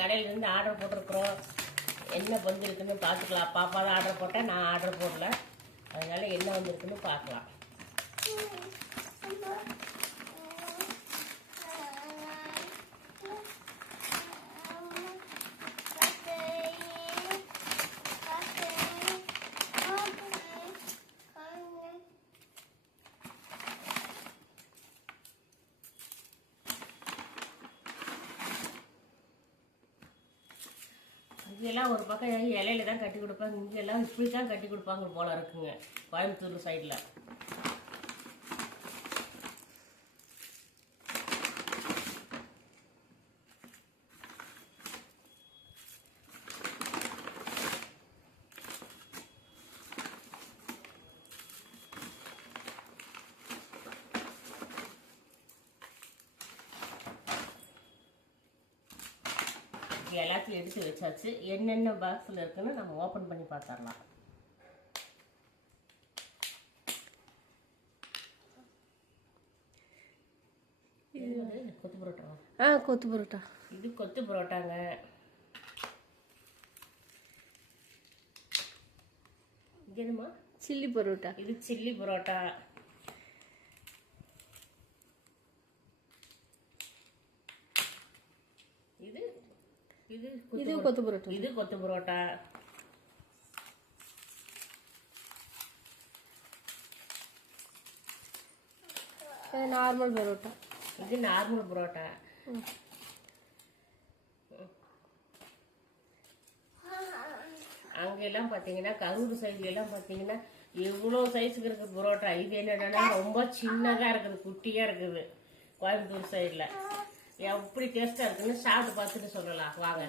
கடையிலேருந்து ஆர்டர் போட்டிருக்கிறோம். என்ன வந்துருக்குன்னு பார்த்துக்கலாம். பாப்பா தான் ஆர்டர் போட்டேன், நான் ஆர்டர் போடல. அதனால என்ன வந்திருக்குன்னு பார்க்கலாம். இங்கெல்லாம் ஒரு பக்கம் இலையில தான் கட்டி கொடுப்பாங்க, இங்கெல்லாம் இப்படி தான் கட்டி கொடுப்பாங்க போல இருக்குங்க கோயம்புத்தூர் சைடில். எல்லாத்தையும் எடுத்து வச்சாச்சு. என்னென்ன பாக்ஸில் இருக்குன்னு நம்ம ஓப்பன் பண்ணி பார்த்துடலாம். இது கொத்து பரோட்டா. கொத்து பரோட்டா. இது கொத்து பரோட்டாங்க. இது என்னமா? சில்லி பரோட்டா. இது சில்லி பரோட்டா. இது கொத்து பரோட்டா. இது கொத்து பரோட்டா. நார்மல் பரோட்டா. இது நார்மல் பரோட்டா. அங்கெல்லாம் பார்த்தீங்கன்னா கரூர் சைட்லாம் பார்த்தீங்கன்னா எவ்வளோ சைஸுக்கு இருக்குது பரோட்டா. இது என்னன்னா ரொம்ப சின்னதாக இருக்குது, குட்டியாக இருக்குது. கோயம்புத்தூர் சைடில் எப்படி டேஸ்ட்டாக இருக்குன்னு சாப்பிட்டு பார்த்துட்டு சொல்லலாம் வாங்க.